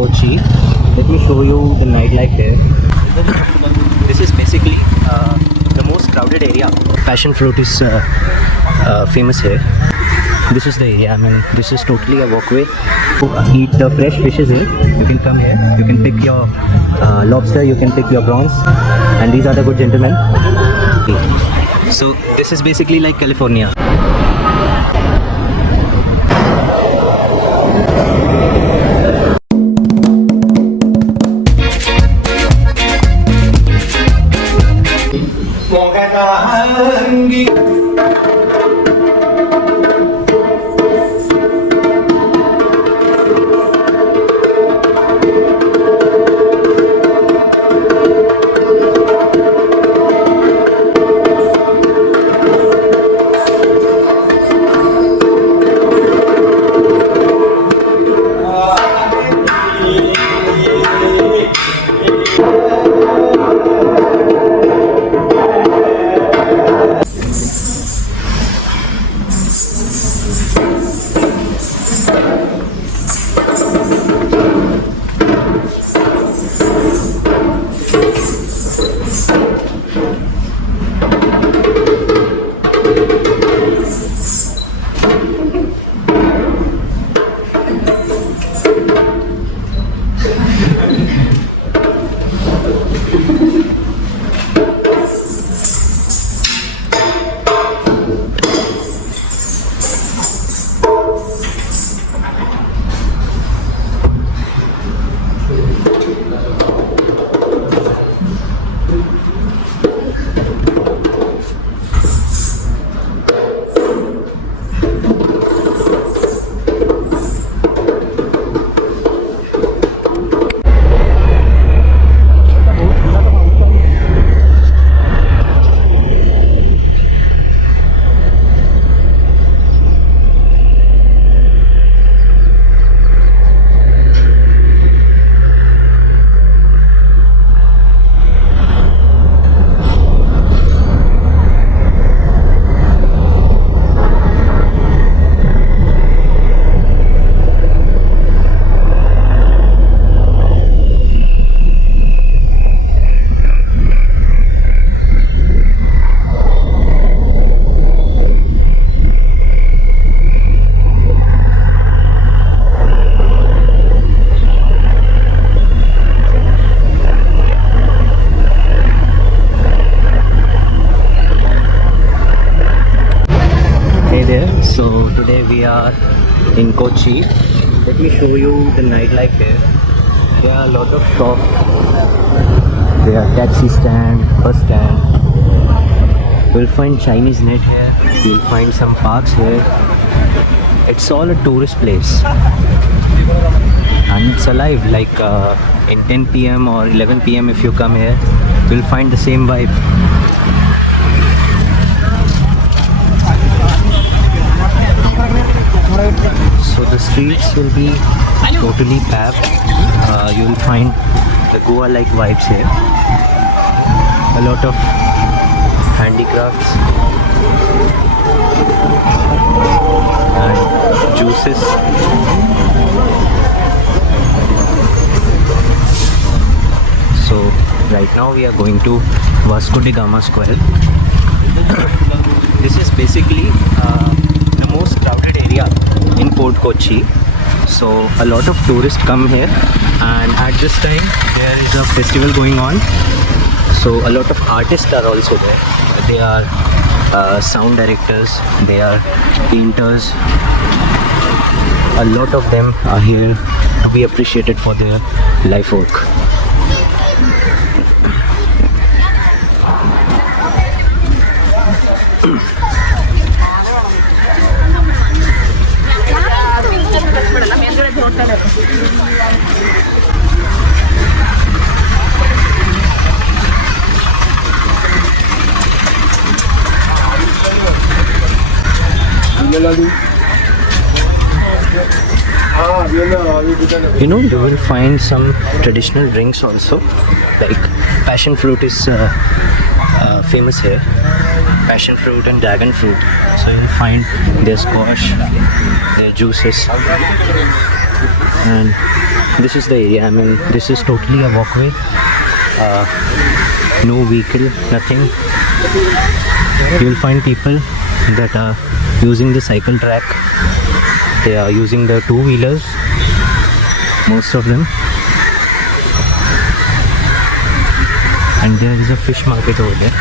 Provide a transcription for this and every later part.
Kochi. Let me show you the nightlife here. This is basically the most crowded area. Passion fruit is famous here. This is the area. I mean, this is totally a walkway. To eat the fresh fishes here, you can come here. You can pick your lobster. You can pick your prawns, and these are the good gentlemen. So this is basically like California. So today we are in Kochi. Let me show you the nightlife here. There are a lot of shops. There are taxi stand, bus stand. You'll find Chinese net here. You'll find some parks here. It's all a tourist place. And it's alive, like in 10 p.m. or 11 p.m. if you come here, you'll find the same vibe. So the streets will be totally packed. You'll find the Goa-like vibes here. A lot of handicrafts and juices. So right now we are going to Vasco da Gama Square. This is basically the most crowded area in Fort Kochi. So a lot of tourists come here, and at this time there is a festival going on. So a lot of artists are also there. They are sound directors, they are painters. A lot of them are here to be appreciated for their life work. You know, you will find some traditional drinks also, like passion fruit is famous here. Passion fruit and dragon fruit. So you'll find their squash, their juices. And this is the area. I mean, this is totally a walkway. No vehicle, nothing. You'll find people that are using the cycle track. They are using the two-wheelers, most of them. And there is a fish market over there.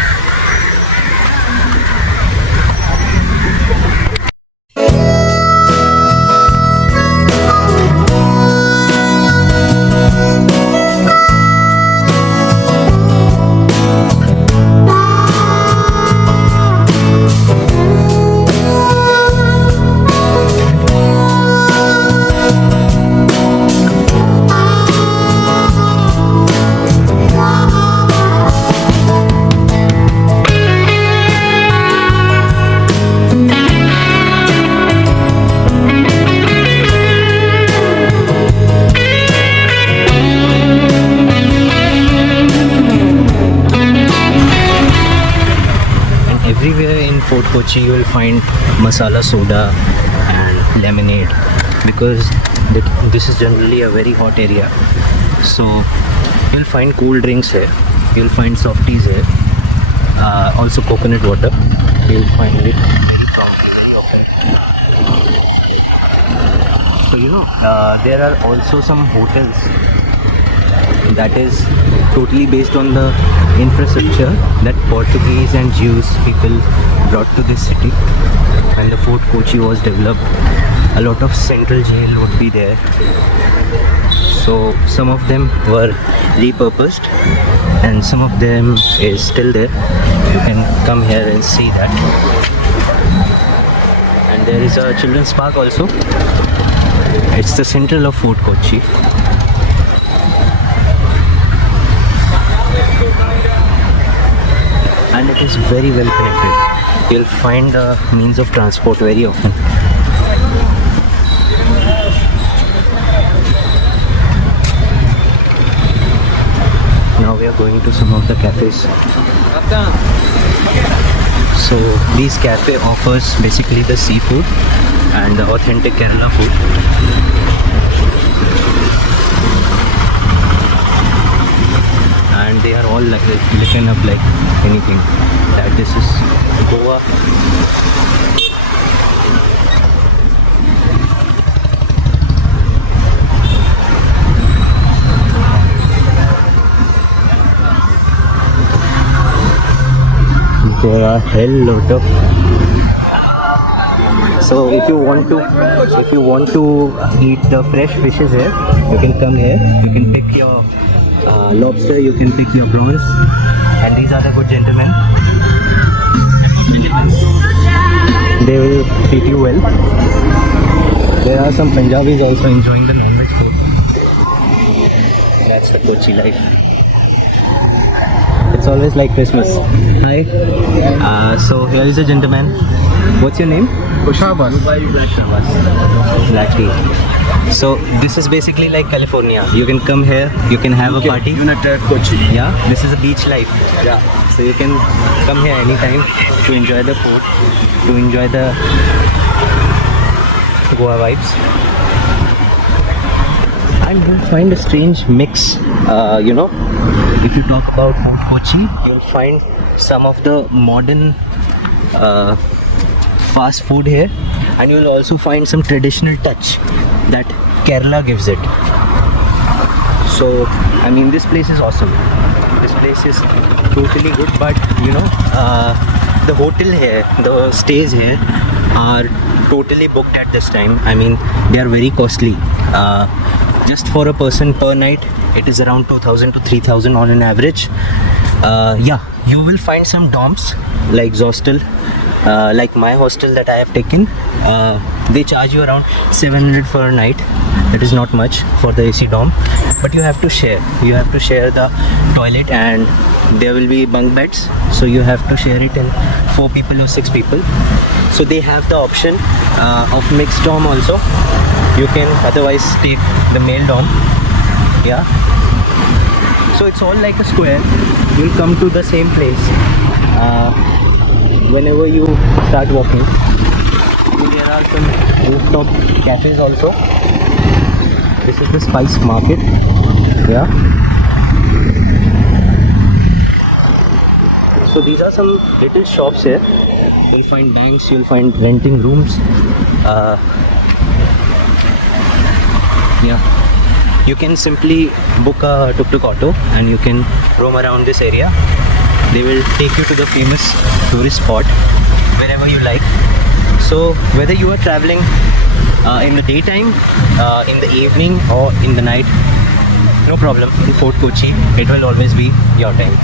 Everywhere in Fort Kochi you will find masala soda and lemonade, because this is generally a very hot area. So you'll find cool drinks here, you'll find softies here, also coconut water you'll find it. So there are also some hotels that is totally based on the infrastructure that Portuguese and Jews people brought to this city. When the Fort Kochi was developed, a lot of central jail would be there. So some of them were repurposed and some of them is still there. You can come here and see that. And there is a children's park also. It's the central of Fort Kochi. And it is very well connected. You'll find the means of transport very often. Now we are going to some of the cafes. So these cafe offers basically the seafood and the authentic Kerala food. And they are all like looking up like anything. That this is Goa. There are hell lot of. So if you want to eat the fresh fishes here, you can come here. You can pick your lobster, you can pick your prawns, and these are the good gentlemen. They will treat you well. There are some Punjabis also enjoying the non-veg food. That's the Kochi life. It's always like Christmas. Hi. So here is a gentleman. What's your name? Shabas. Black tea. So this is basically like California. You can come here, you can have a party. United Kochi. Yeah, this is a beach life. Yeah. So you can come here anytime to enjoy the food, to enjoy the Goa vibes. And you'll find a strange mix. If you talk about Fort Kochi, you'll find some of the modern fast food here, and you'll also find some traditional touch that Kerala gives it. So I mean, this place is awesome. This place is totally good, but the hotel here, the stays here are totally booked at this time. I mean, they are very costly. Just for a person per night, it is around 2,000 to 3,000 on an average. Yeah, you will find some dorms like hostel, like my hostel that I have taken. They charge you around 700 for a night. That is not much for the AC dorm, but you have to share. You have to share the toilet, and there will be bunk beds. So you have to share it in 4 people or 6 people. So they have the option of mixed dorm also. You can otherwise take the male dorm. Yeah. So it's all like a square. You'll come to the same place whenever you start walking. There are some rooftop cafes also. This is the spice market. Yeah. So these are some little shops here. You'll find banks, you'll find renting rooms. Yeah. You can simply book a tuk-tuk auto and you can roam around this area. They will take you to the famous tourist spot wherever you like. So whether you are traveling in the daytime, in the evening or in the night, no problem. In Fort Kochi, it will always be your time.